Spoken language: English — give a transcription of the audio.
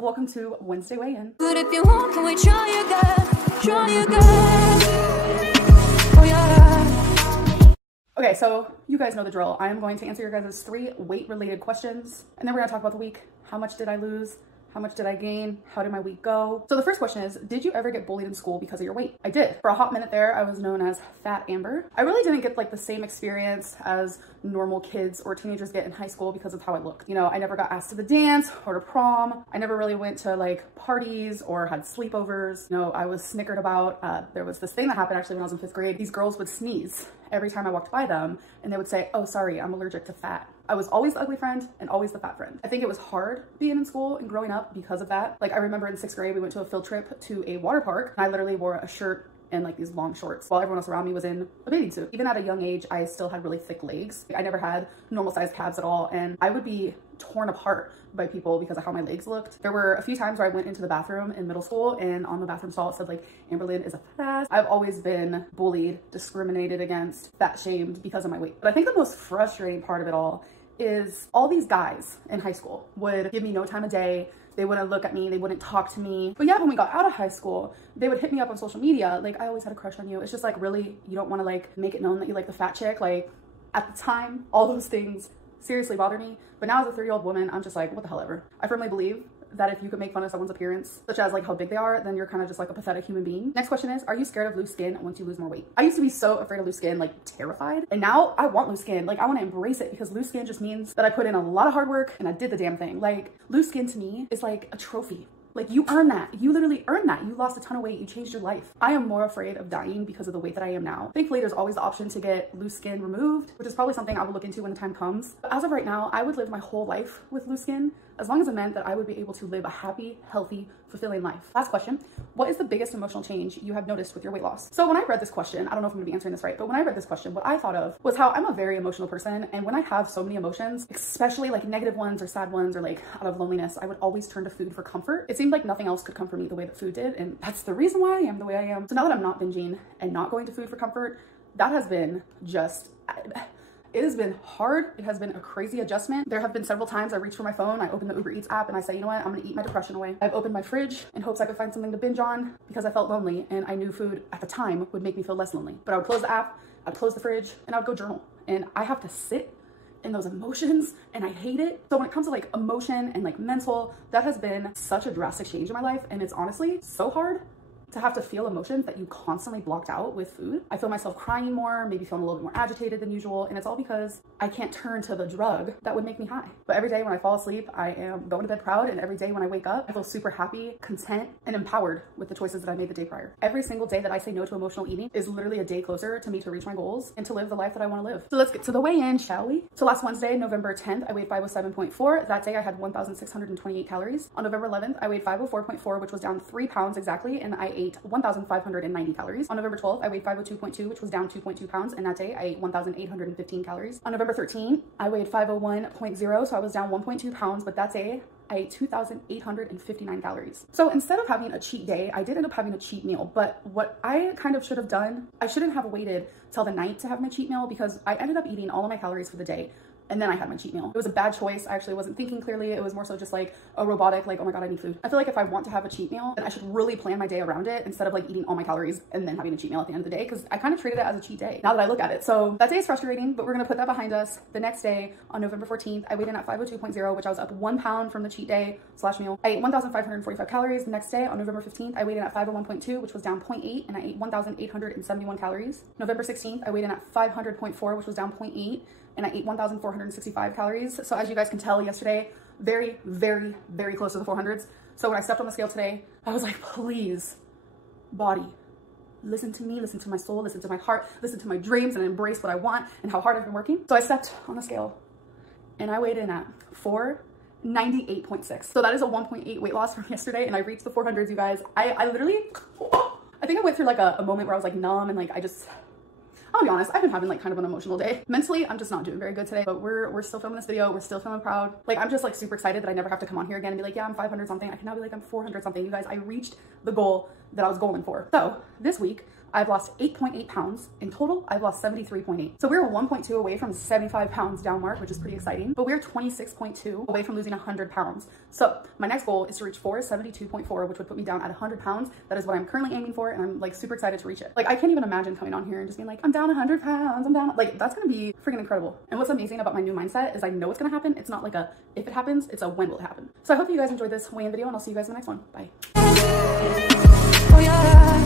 welcome to Wednesday weigh-in. But if you want, can we try again? Try again. Oh yeah. Okay, so you guys know the drill. I am going to answer your guys' 3 weight-related questions, and then we're gonna talk about the week. How much did I lose? How much did I gain? How did my week go? So the first question is, did you ever get bullied in school because of your weight? I did. For a hot minute there, I was known as Fat Amber. I really didn't get like the same experience as normal kids or teenagers get in high school because of how I looked. You know, I never got asked to the dance or to prom. I never really went to like parties or had sleepovers. You know, I was snickered about. There was this thing that happened actually when I was in 5th grade. These girls would sneeze every time I walked by them, and they would say, "Oh, sorry, I'm allergic to fat." I was always the ugly friend and always the fat friend. I think it was hard being in school and growing up because of that. Like I remember in 6th grade, we went to a field trip to a water park, and I literally wore a shirt and like these long shorts while everyone else around me was in a bathing suit. Even at a young age, I still had really thick legs. I never had normal sized calves at all, and I would be torn apart by people because of how my legs looked. There were a few times where I went into the bathroom in middle school, and on the bathroom stall it said like, "Amberlynn is a fat ass." I've always been bullied, discriminated against, fat shamed because of my weight. But I think the most frustrating part of it all is all these guys in high school would give me no time of day. They wouldn't look at me, they wouldn't talk to me. But yeah, when we got out of high school, they would hit me up on social media. Like, "I always had a crush on you." It's just like, really? You don't want to like make it known that you like the fat chick? Like at the time, all those things seriously bother me. But now as a 30-year-old woman, I'm just like, what the hell ever. I firmly believe that if you could make fun of someone's appearance, such as like how big they are, then you're kind of just like a pathetic human being. Next question is, are you scared of loose skin once you lose more weight? I used to be so afraid of loose skin, like terrified. And now I want loose skin. Like I want to embrace it, because loose skin just means that I put in a lot of hard work and I did the damn thing. Like loose skin to me is like a trophy. Like you earn that. You literally earn that. You lost a ton of weight. You changed your life. I am more afraid of dying because of the weight that I am now. Thankfully, there's always the option to get loose skin removed, which is probably something I will look into when the time comes. But as of right now, I would live my whole life with loose skin, as long as it meant that I would be able to live a happy, healthy, fulfilling life. Last question. What is the biggest emotional change you have noticed with your weight loss? So when I read this question, I don't know if I'm gonna be answering this right, but when I read this question, what I thought of was how I'm a very emotional person. And when I have so many emotions, especially like negative ones or sad ones or like out of loneliness, I would always turn to food for comfort. It seemed like nothing else could comfort me the way that food did. And that's the reason why I am the way I am. So now that I'm not binging and not going to food for comfort, that has been just... it has been hard. It has been a crazy adjustment. There have been several times I reach for my phone, I open the Uber Eats app and I say, you know what, I'm gonna eat my depression away. I've opened my fridge in hopes I could find something to binge on because I felt lonely, and I knew food at the time would make me feel less lonely. But I would close the app, I'd close the fridge, and I would go journal. And I have to sit in those emotions, and I hate it. So when it comes to like emotion and like mental, that has been such a drastic change in my life. And it's honestly so hard to have to feel emotions that you constantly blocked out with food. I feel myself crying more, maybe feeling a little bit more agitated than usual, and it's all because I can't turn to the drug that would make me high. But every day when I fall asleep, I am going to bed proud, and every day when I wake up, I feel super happy, content, and empowered with the choices that I made the day prior. Every single day that I say no to emotional eating is literally a day closer to me to reach my goals and to live the life that I want to live. So let's get to the weigh-in, shall we? So last Wednesday, November 10th, I weighed 507.4. That day I had 1,628 calories. On November 11th, I weighed 504.4, which was down 3 pounds exactly, and I ate 1,590 calories. On November 12th, I weighed 502.2, which was down 2.2 pounds, and that day I ate 1,815 calories. On November 13th, I weighed 501.0, so I was down 1.2 pounds, but that day I ate 2,859 calories. So instead of having a cheat day, I did end up having a cheat meal. But what I kind of should have done, I shouldn't have waited till the night to have my cheat meal, because I ended up eating all of my calories for the day, and then I had my cheat meal. It was a bad choice. I actually wasn't thinking clearly. It was more so just like a robotic, like, oh my God, I need food. I feel like if I want to have a cheat meal, then I should really plan my day around it instead of like eating all my calories and then having a cheat meal at the end of the day, because I kind of treated it as a cheat day now that I look at it. So that day is frustrating, but we're gonna put that behind us. The next day, on November 14th, I weighed in at 502.0, which I was up 1 pound from the cheat day / meal. I ate 1,545 calories. The next day, on November 15th, I weighed in at 501.2, which was down 0.8, and I ate 1,871 calories. November 16th, I weighed in at 500.4, which was down 0.8, and I ate 1,465 calories. So as you guys can tell, yesterday, very, very, very close to the 400s. So when I stepped on the scale today, I was like, please, body, listen to me, listen to my soul, listen to my heart, listen to my dreams, and embrace what I want and how hard I've been working. So I stepped on the scale and I weighed in at 498.6. So that is a 1.8 weight loss from yesterday, and I reached the 400s, you guys. I literally, I think I went through like a moment where I was like numb, and like I'll be honest, I've been having like kind of an emotional day. Mentally, I'm just not doing very good today, but we're still filming this video. We're still feeling proud. Like, I'm just like super excited that I never have to come on here again and be like, yeah, I'm 500 something. I can now be like, I'm 400 something. You guys, I reached the goal that I was going for. So this week, I've lost 8.8 pounds. In total, I've lost 73.8. So we're 1.2 away from 75 pounds down mark, which is pretty exciting. But we're 26.2 away from losing 100 pounds. So my next goal is to reach 472.4, which would put me down at 100 pounds. That is what I'm currently aiming for, and I'm like super excited to reach it. Like, I can't even imagine coming on here and just being like, I'm down 100 pounds, I'm down. Like, that's gonna be freaking incredible. And what's amazing about my new mindset is I know it's gonna happen. It's not like a if it happens, it's a when will it happen. So I hope you guys enjoyed this weigh-in video, and I'll see you guys in the next one. Bye. Oh, yeah.